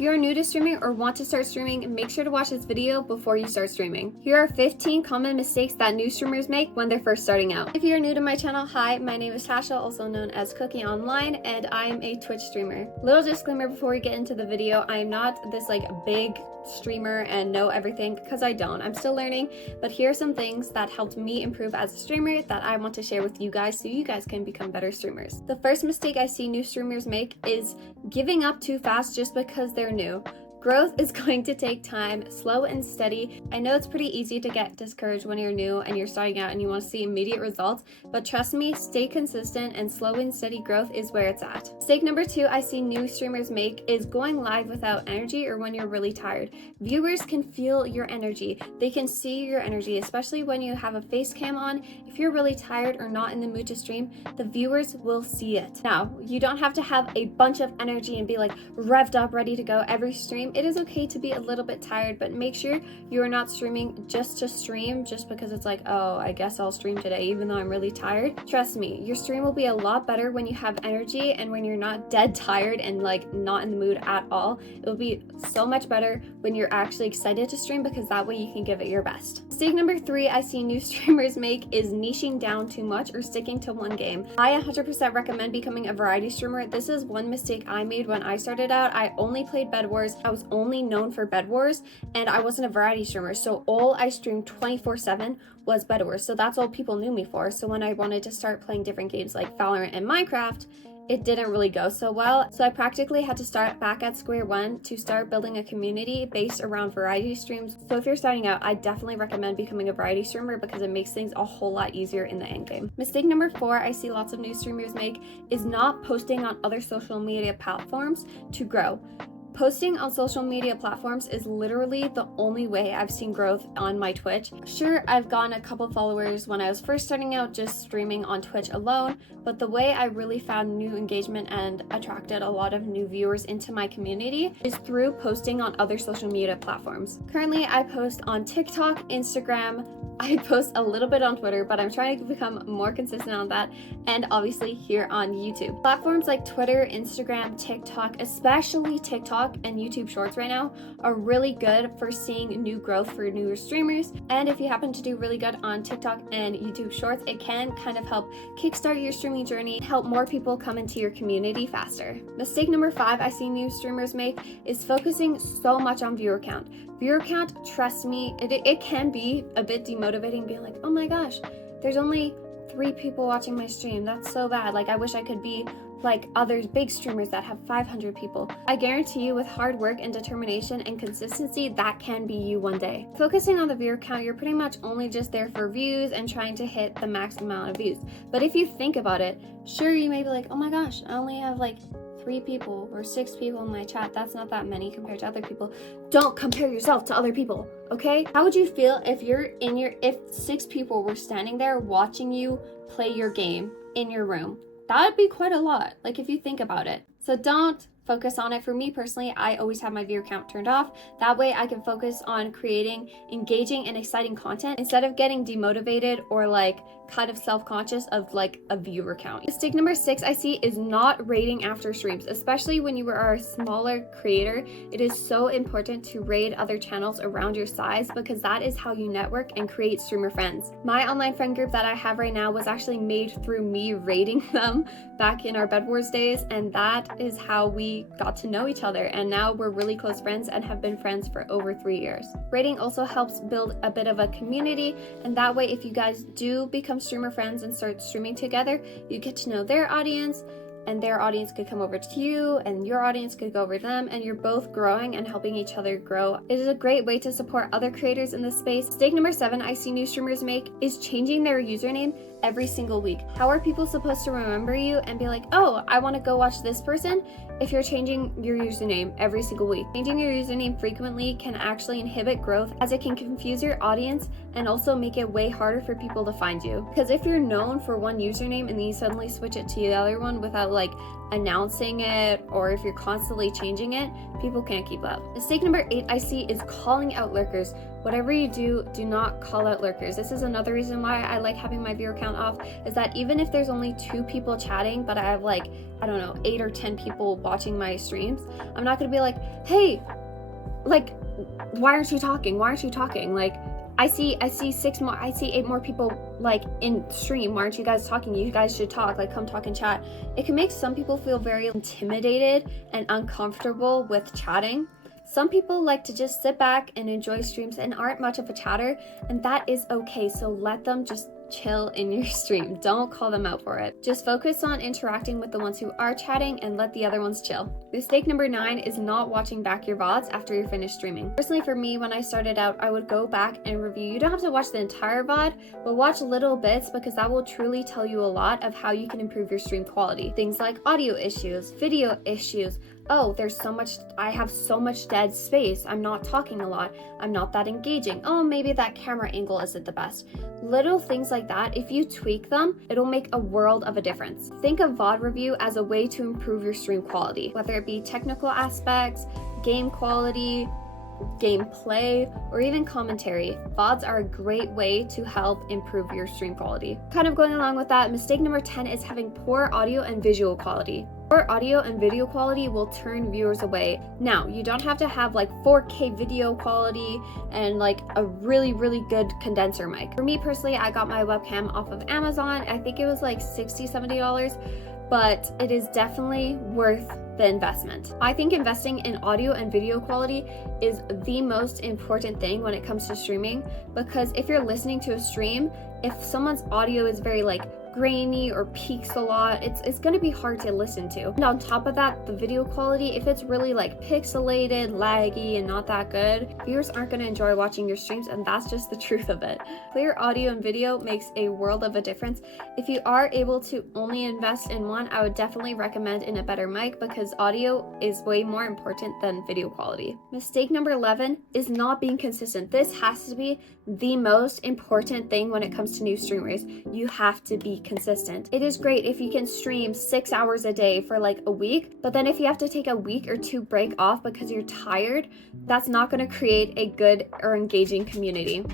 If you are new to streaming or want to start streaming, make sure to watch this video before you start streaming. Here are 15 common mistakes that new streamers make when they're first starting out. If you're new to my channel, hi, my name is Tasha, also known as Cookie Online, and I am a Twitch streamer. Little disclaimer before we get into the video, I am not this big streamer and know everything, because I don't. I'm still learning, but here are some things that helped me improve as a streamer that I want to share with you guys so you guys can become better streamers. The first mistake I see new streamers make is giving up too fast just because they're new. Growth is going to take time, slow and steady. I know it's pretty easy to get discouraged when you're new and you're starting out and you want to see immediate results, but trust me, stay consistent and slow and steady growth is where it's at. Mistake number 2 I see new streamers make is going live without energy or when you're really tired. Viewers can feel your energy. They can see your energy, especially when you have a face cam on. If you're really tired or not in the mood to stream, the viewers will see it. Now, you don't have to have a bunch of energy and be revved up, ready to go every stream. It is okay to be a little bit tired, but make sure you are not streaming just to stream, just because it's oh, I guess I'll stream today even though I'm really tired. Trust me, your stream will be a lot better when you have energy and when you're not dead tired and not in the mood at all. It will be so much better when you're actually excited to stream, because that way you can give it your best. Mistake number 3 I see new streamers make is niching down too much or sticking to one game. I 100% recommend becoming a variety streamer. This is one mistake I made when I started out. I only played Bed Wars. I was only known for Bed Wars, and I wasn't a variety streamer, so all I streamed 24/7 was Bed Wars, so that's all people knew me for. So when I wanted to start playing different games like Valorant and Minecraft, it didn't really go so well. So I practically had to start back at square one to start building a community based around variety streams. So if you're starting out, I definitely recommend becoming a variety streamer because it makes things a whole lot easier in the end game. Mistake number 4 I see lots of new streamers make is not posting on other social media platforms to grow. Posting on social media platforms is literally the only way I've seen growth on my Twitch. Sure, I've gotten a couple followers when I was first starting out just streaming on Twitch alone, but the way I really found new engagement and attracted a lot of new viewers into my community is through posting on other social media platforms. Currently, I post on TikTok, Instagram, I post a little bit on Twitter, but I'm trying to become more consistent on that, and obviously here on YouTube. Platforms like Twitter, Instagram, TikTok, especially TikTok and YouTube Shorts right now, are really good for seeing new growth for newer streamers. And if you happen to do really good on TikTok and YouTube Shorts, it can kind of help kickstart your streaming journey, help more people come into your community faster. Mistake number 5 I see new streamers make is focusing so much on viewer count. Viewer count, trust me, it can be a bit demotivating, being oh my gosh, there's only 3 people watching my stream. That's so bad. I wish I could be like other big streamers that have 500 people. I guarantee you, with hard work and determination and consistency, that can be you one day. Focusing on the viewer count, you're pretty much only just there for views and trying to hit the maximum amount of views. But if you think about it, sure, you may be oh my gosh, I only have 3 people or 6 people in my chat. That's not that many compared to other people. Don't compare yourself to other people, okay? How would you feel if if 6 people were standing there watching you play your game in your room? That would be quite a lot, if you think about it. So don't focus on it. For me personally, I always have my viewer count turned off. That way I can focus on creating engaging and exciting content instead of getting demotivated or kind of self-conscious of a viewer count. Mistake number 6 I see is not raiding after streams. Especially when you are a smaller creator, it is so important to raid other channels around your size, because that is how you network and create streamer friends. My online friend group that I have right now was actually made through me raiding them back in our Bed Wars days, and that is how we got to know each other, and now we're really close friends and have been friends for over 3 years. Raiding also helps build a bit of a community, and that way if you guys do become streamer friends and start streaming together, you get to know their audience, and their audience could come over to you, and your audience could go over to them, and you're both growing and helping each other grow. It is a great way to support other creators in this space. Mistake number 7 I see new streamers make is changing their username every single week. How are people supposed to remember you and be oh, I want to go watch this person, if you're changing your username every single week? Changing your username frequently can actually inhibit growth, as it can confuse your audience and also make it way harder for people to find you. Because if you're known for one username and then you suddenly switch it to the other one without without like announcing it, or if you're constantly changing it, people can't keep up. Mistake number 8 I see is calling out lurkers. Whatever you do, do not call out lurkers. This is another reason why I like having my viewer count off, is that even if there's only 2 people chatting, but I have like, I don't know, 8 or 10 people watching my streams, I'm not gonna be like, hey, like, why aren't you talking? Why aren't you talking? Like, I see 8 more people like in stream. Why aren't you guys talking? You guys should talk. Like, come talk and chat. It can make some people feel very intimidated and uncomfortable with chatting. Some people like to just sit back and enjoy streams and aren't much of a chatter, and that is okay. So let them just chill in your stream. Don't call them out for it. Just focus on interacting with the ones who are chatting and let the other ones chill. Mistake number 9 is not watching back your VODs after you're finished streaming. Personally, for me, when I started out, I would go back and review. You don't have to watch the entire VOD, but watch little bits, because that will truly tell you a lot of how you can improve your stream quality. Things like audio issues, video issues. Oh, I have so much dead space. I'm not talking a lot. I'm not that engaging. Oh, maybe that camera angle isn't the best. Little things like that, if you tweak them, it'll make a world of a difference. Think of VOD review as a way to improve your stream quality, whether it be technical aspects, game quality, gameplay, or even commentary. VODs are a great way to help improve your stream quality. Kind of going along with that, mistake number 10 is having poor audio and visual quality. Poor audio and video quality will turn viewers away. Now, you don't have to have like 4K video quality and like a really, really good condenser mic. For me personally, I got my webcam off of Amazon. I think it was like $60, $70, but it is definitely worth the investment. I think investing in audio and video quality is the most important thing when it comes to streaming, because if you're listening to a stream, if someone's audio is very like grainy or peaks a lot, it's going to be hard to listen to. And on top of that, the video quality, if it's really like pixelated, laggy, and not that good, viewers aren't going to enjoy watching your streams, and that's just the truth of it. Clear audio and video makes a world of a difference. If you are able to only invest in one, I would definitely recommend in a better mic, because audio is way more important than video quality. Mistake number 11 is not being consistent. This has to be the most important thing when it comes to new streamers. You have to be consistent. It is great if you can stream 6 hours a day for like a week, but then if you have to take a week or 2 break off because you're tired, that's not going to create a good or engaging community.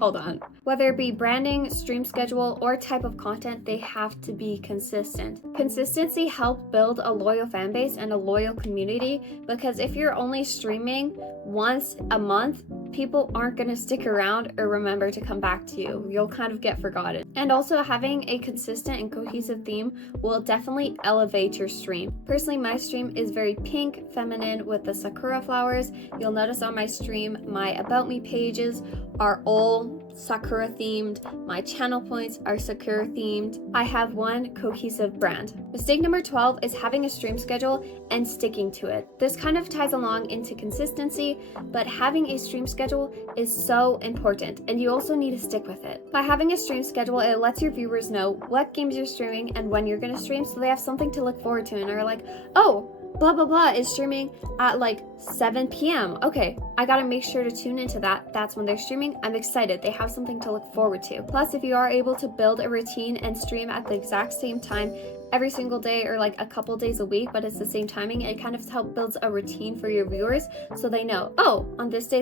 Hold on. Whether it be branding, stream schedule, or type of content, they have to be consistent. Consistency helps build a loyal fan base and a loyal community, because if you're only streaming once a month, people aren't going to stick around or remember to come back to you. You'll kind of get forgotten. And also, having a consistent and cohesive theme will definitely elevate your stream. Personally, my stream is very pink, feminine with the sakura flowers. You'll notice on my stream, my About Me pages are all sakura themed. My channel points are sakura themed. I have one cohesive brand. Mistake number 12 is having a stream schedule and sticking to it. This kind of ties along into consistency, but having a stream schedule is so important, and you also need to stick with it. By having a stream schedule, it lets your viewers know what games you're streaming and when you're going to stream, so they have something to look forward to and are like, oh, blah blah blah is streaming at like 7 p.m. Okay, I gotta make sure to tune into that. That's when they're streaming. I'm excited. They have something to look forward to. Plus, if you are able to build a routine and stream at the exact same time every single day, or like a couple days a week, but it's the same timing, it kind of helps build a routine for your viewers, so they know, oh, on this day,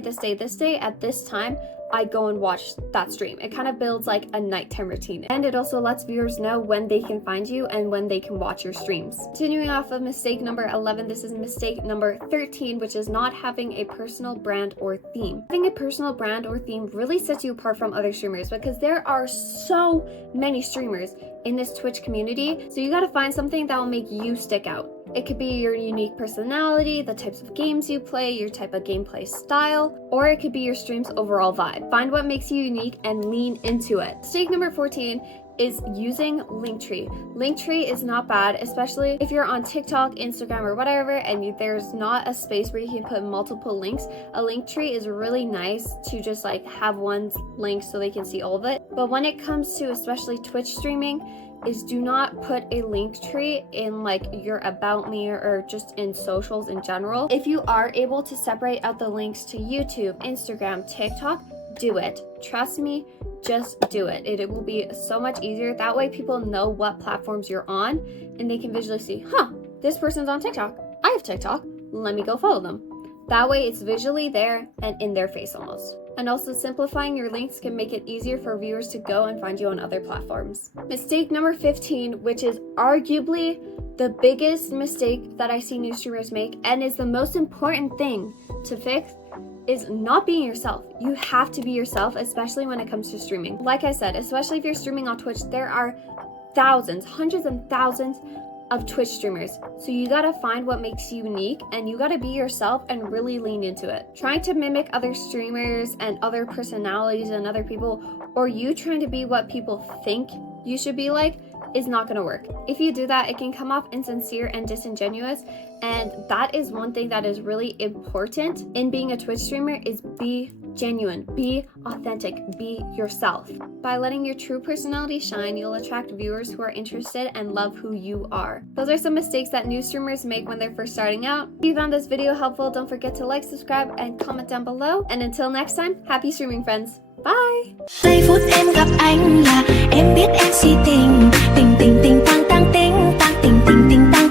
at this time, I go and watch that stream. It kind of builds like a nighttime routine. And it also lets viewers know when they can find you and when they can watch your streams. Continuing off of mistake number 11, this is mistake number 13, which is not having a personal brand or theme. Having a personal brand or theme really sets you apart from other streamers, because there are so many streamers in this Twitch community. So you gotta find something that will make you stick out. It could be your unique personality, the types of games you play, your type of gameplay style, or it could be your stream's overall vibe. Find what makes you unique and lean into it. Mistake number 14 is using Linktree. Linktree is not bad, especially if you're on TikTok, Instagram, or whatever, and there's not a space where you can put multiple links. A Linktree is really nice to just like have one link so they can see all of it. But when it comes to especially Twitch streaming, is do not put a link tree in like your About Me or just in socials in general. If you are able to separate out the links to YouTube, Instagram, TikTok, do it. Trust me, just do it. It will be so much easier. That way people know what platforms you're on and they can visually see, this person's on TikTok. I have TikTok. Let me go follow them. That way it's visually there and in their face almost. And also simplifying your links can make it easier for viewers to go and find you on other platforms. Mistake number 15, which is arguably the biggest mistake that I see new streamers make and is the most important thing to fix, is not being yourself. You have to be yourself, especially when it comes to streaming. Like I said, especially if you're streaming on Twitch, there are thousands, hundreds and thousands of Twitch streamers. So you gotta find what makes you unique and you gotta be yourself and really lean into it. Trying to mimic other streamers and other personalities and other people, or you trying to be what people think you should be like, is not gonna work. If you do that, it can come off insincere and disingenuous, and that is one thing that is really important in being a Twitch streamer, is be genuine, be authentic, be yourself. By letting your true personality shine, you'll attract viewers who are interested and love who you are. Those are some mistakes that new streamers make when they're first starting out. If you found this video helpful, don't forget to like, subscribe, and comment down below. And until next time, happy streaming, friends. Bye! Giây phút em gặp anh là em biết em si tình, tình tình tình tang tang ting tang tình tình tình tang.